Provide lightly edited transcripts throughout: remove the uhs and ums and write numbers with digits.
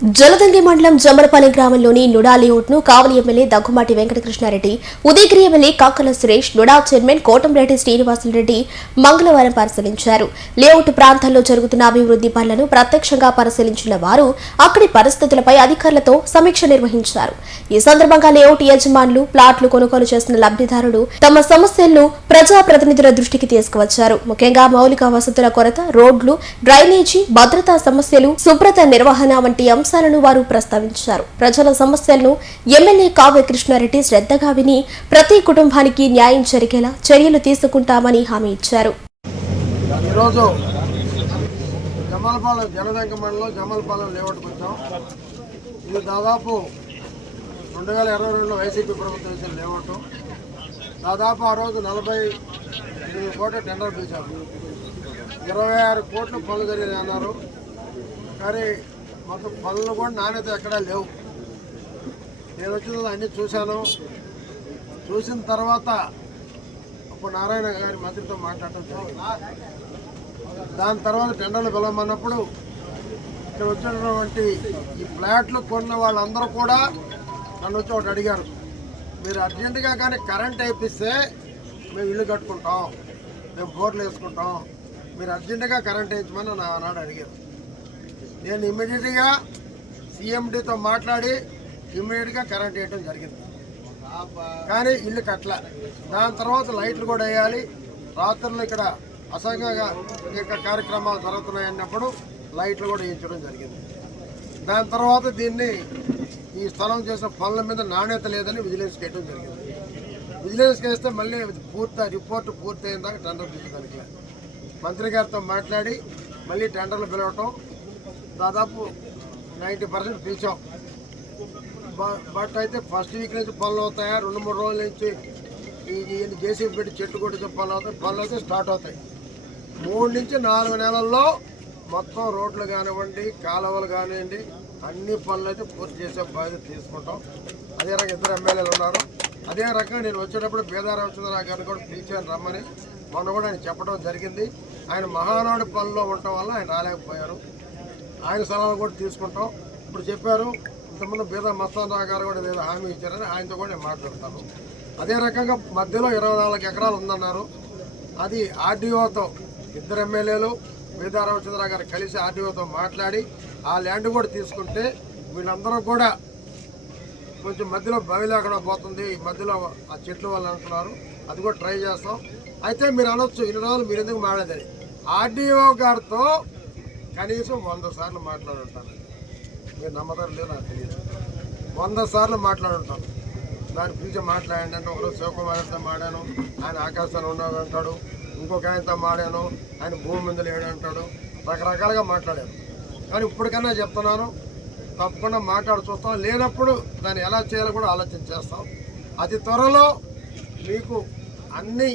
జలదంగి మండలం జమ్మలపాలెం గ్రామంలోని నుడా లేఅవుట్ ను Kavali MLA Daggumati Venkatakrishnareddy, Udayagiri MLA Kakala Suresh, NUDA chairman Kotamreddy Srinivasulareddy మంగళవారం పరిశీలించారు. లేఅవుట్ ప్రాంతాల్లో జరుగుతున్న అభివృద్ధి పనులను ప్రత్యక్షంగా పరిశీలించిన వారు అక్కడి పరిస్థితులపై అధికారులతో సమీక్ష నిర్వహించారు. ఈ సందర్భంగా లేఅవుట్ యజమానులు, ప్లాట్లు కొనుగోలు చేసిన లబ్ధిదారులు తమ సమస్యలను ప్రజాప్రతినిధుల దృష్టికి తీసుకువచ్చారు. ముఖ్యంగా మౌలిక వసతుల కొరత, రోడ్లు, డ్రైనేజీ, భద్రతా సమస్యలు, శుభ్రత నిర్వహణ వంటి అంశాలను వారు ప్రస్తావించారు. ప్రజల సమస్యలను ఎమ్మెల్యే కావ్య కృష్ణారెడ్డి శ్రద్ధగా విని ప్రతి కుటుంబానికి న్యాయం జరిగేలా చర్యలు తీసుకుంటామని హామీ ఇచ్చారు. ఈరోజు జమ్మలపాలెం జలదంక మండలం జమ్మలపాలెం లేఅవుట్కి వచ్చాం. ఇది దాదాపు 2022లో వైసీపీ ప్రభుత్వం వేసిన లేఅవుట్. దాదాపు ఆ రోజు 48 కోట్ల టెండర్ పిలిచారు. 26 కోట్ల పనులు జరిగాయి అన్నారు. కానీ మొత్తం పనులు కూడా నాణ్యత ఎక్కడా లేవు. నేను వచ్చిన అన్నీ చూశాను. చూసిన తర్వాత అప్పుడు నారాయణ గారి మంత్రితో మాట్లాడటం జరిగింది. దాని తర్వాత టెండర్లు పిలవమన్నప్పుడు ఇక్కడ వచ్చినటువంటి ఈ ఫ్లాట్లు కొన్న వాళ్ళందరూ కూడా నన్ను వచ్చి ఒకటి అడిగారు, మీరు అర్జెంటుగా కానీ కరెంట్ వేయిస్తే మేము ఇల్లు కట్టుకుంటాం, మేము బోర్లు వేసుకుంటాం, మీరు అర్జెంటుగా కరెంట్ వేయించమని నా ఆనాడు అడిగారు. నేను ఇమ్మీడియట్గా సీఎండీతో మాట్లాడి ఇమ్మీడియట్గా కరెంట్ వేయడం జరిగింది. కానీ ఇల్లు కట్టలే. దాని తర్వాత లైట్లు కూడా వేయాలి. రాత్రులు ఇక్కడ అసంఘంగా కార్యక్రమాలు జరుగుతున్నాయన్నప్పుడు లైట్లు కూడా వేయించడం జరిగింది. దాని తర్వాత దీన్ని ఈ స్థలం చేసిన పనుల మీద నాణ్యత లేదని విజిలెన్స్కి వేయడం జరిగింది. విజిలెన్స్కి వేస్తే మళ్ళీ రిపోర్టు పూర్తయిన దాకా టెండర్ పిలిచడానికి మంత్రి గారితో మాట్లాడి మళ్ళీ టెండర్లు పిలవటం, దాదాపు 90% పిలిచాం. బట్ అయితే ఫస్ట్ వీక్ నుంచి పనులు అవుతాయా, 2-3 రోజుల నుంచి ఈ జేసీబీ పెట్టి చెట్టు కొట్టించే పనులు అవుతాయి. పనులు అయితే స్టార్ట్ అవుతాయి. 3 నుంచి 4 నెలల్లో మొత్తం రోడ్లు కానివ్వండి, కాలువలు కానివ్వండి, అన్ని పనులు అయితే పూర్తి చేసే బాధ్యత తీసుకుంటాం. అదే రకంగా 2 ఎమ్మెల్యేలు ఉన్నారు. అదే రకంగా నేను వచ్చేటప్పుడు బేదారామచంద్రరావు గారిని కూడా పిలిచాను రమ్మని. మొన్న కూడా ఆయన చెప్పడం జరిగింది. ఆయన మహానాడు పనుల్లో ఉండటం వల్ల ఆయన రాలేకపోయారు. ఆయన సలహాలు కూడా తీసుకుంటాం. ఇప్పుడు చెప్పారు, ఇంతకుముందు బీదా మస్తానరావు గారు కూడా ఏదో హామీ ఇచ్చారని ఆయనతో కూడా నేను మాట్లాడతాను. అదే రకంగా మధ్యలో 24 ఎకరాలు ఉందన్నారు. అది ఆర్డీఓతో 2 ఎమ్మెల్యేలు బీదా రామచంద్రరావు గారు కలిసి ఆర్డీఓతో మాట్లాడి ఆ ల్యాండ్ కూడా తీసుకుంటే వీళ్ళందరూ కూడా కొంచెం మధ్యలో బావి లేకుండా పోతుంది, మధ్యలో ఆ చెట్లు వాళ్ళు అంటున్నారు. అది కూడా ట్రై చేస్తాం. అయితే మీరు అనొచ్చు, ఇన్ని రోజులు మీరు ఎందుకు మాట్లాడేదని. ఆర్డీఓ గారితో కనీసం 100 సార్లు మాట్లాడుంటాను. మీరు నమ్మదారు లేదు నాకు తెలియదు. 100 సార్లు మాట్లాడుంటాను. దాన్ని పిలిచి మాట్లాడండి అంటే ఒకరోజు శివకుమార్తో మాడాను, ఆయన ఆకాశాలు ఉన్నాడు అంటాడు. ఇంకొక ఆయనతో మాడాను, ఆయన భూమి మీద లేడు అంటాడు. రకరకాలుగా మాట్లాడాను. కానీ ఇప్పటికన్నా చెప్తున్నాను, తప్పకుండా మాట్లాడి చూస్తాం. లేనప్పుడు దాన్ని ఎలా చేయాలో కూడా ఆలోచన చేస్తాం. అతి త్వరలో మీకు అన్ని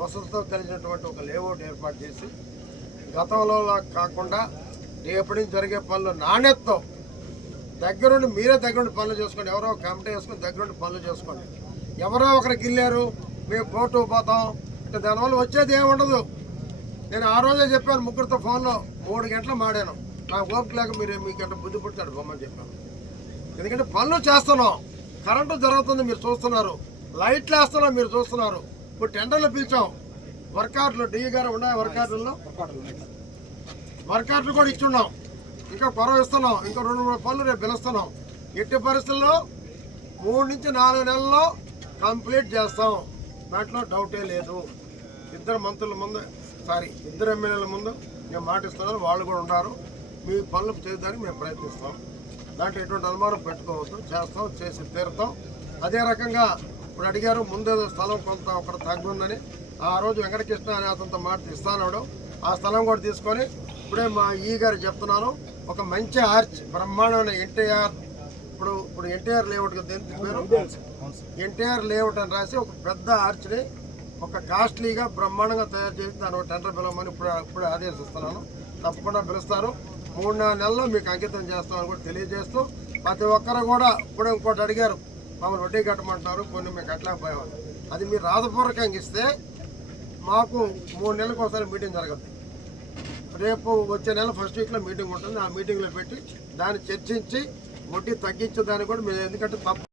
వసతులతో కలిసినటువంటి ఒక లేఅవుట్ ఏర్పాటు చేసి గతంలో కాకుండా రేపటి నుంచి జరిగే పనులు నాణ్యతతో దగ్గరుండి మీరే దగ్గరుండి పనులు చేసుకోండి. ఎవరో కమిటీ వేసుకొని దగ్గరుండి పనులు చేసుకోండి. ఎవరో ఒకరికి వెళ్ళారు, మేము కోర్టు పోతాం అంటే దానివల్ల వచ్చేది ఏముండదు. నేను ఆ రోజే చెప్పాను, 3 ఫోన్లో 3 గంటలు మాడాను. నాకు ఓపిక లేక మీరు మీకంటే బుద్ధి పుట్టాడు బొమ్మని చెప్పాను. ఎందుకంటే పనులు చేస్తున్నాం, కరెంటు జరుగుతుంది మీరు చూస్తున్నారు, లైట్లు వేస్తున్నాం మీరు చూస్తున్నారు. ఇప్పుడు టెండర్లు పిలిచాం, వర్కార్లు డిఈ గారు ఉన్నాయి, వర్కార్లు కూడా ఇచ్చున్నాం. ఇంకా పొరవ ఇస్తున్నాం, ఇంకా 2-3 పనులు రేపు పిలుస్తున్నాం. ఎట్టి పరిస్థితుల్లో 3 నుంచి 4 నెలల్లో కంప్లీట్ చేస్తాం. దాంట్లో డౌటే లేదు. 2 మంత్రుల ముందు 2 ఎమ్మెల్యేల ముందు నేను మాటిస్తున్నాను, వాళ్ళు కూడా ఉన్నారు. మీ పనులు చేయడానికి మేము ప్రయత్నిస్తాం. దాంట్లో ఎటువంటి అనుమానం పెట్టుకోవద్దు, చేస్తాం, చేసి తీరుతాం. అదే రకంగా ఇప్పుడు అడిగారు, ముందేదో స్థలం కొంత ఒకటి తగ్గుందని. ఆ రోజు వెంకటకృష్ణ అనే అతనితో మాట ఇస్తాను. ఆ స్థలం కూడా తీసుకొని ఇప్పుడే మా ఈ గారు చెప్తున్నాను, ఒక మంచి ఆర్చ్ బ్రహ్మాండమైన ఎన్టీఆర్, ఇప్పుడు ఎన్టీఆర్ లేఅవుట్ పేరు ఎన్టీఆర్ లేఅవుట్ అని రాసి ఒక పెద్ద ఆర్చ్ని ఒక కాస్ట్లీగా బ్రహ్మాండంగా తయారు చేసి దాని టెండర్ పిలవమని ఇప్పుడే ఆదేశిస్తున్నాను. తప్పకుండా పిలుస్తారు. 3-4 నెలల్లో మీకు అంకితం చేస్తామని కూడా తెలియజేస్తూ, ప్రతి ఒక్కరు కూడా ఇప్పుడే ఇంకోటి అడిగారు, మమ్మల్ని వడ్డీ కట్టమంటున్నారు, కొన్ని మేము కట్టలేకపోయాము. అది మీరు రాతపూర్వకంగా ఇస్తే మాకు 3 నెలలకు ఒకసారి మీటింగ్ జరగదు. రేపు వచ్చే నెల ఫస్ట్ వీక్లో మీటింగ్ ఉంటుంది. ఆ మీటింగ్లో పెట్టి దాన్ని చర్చించి వడ్డీ తగ్గించేదాన్ని కూడా మేము, ఎందుకంటే తప్పు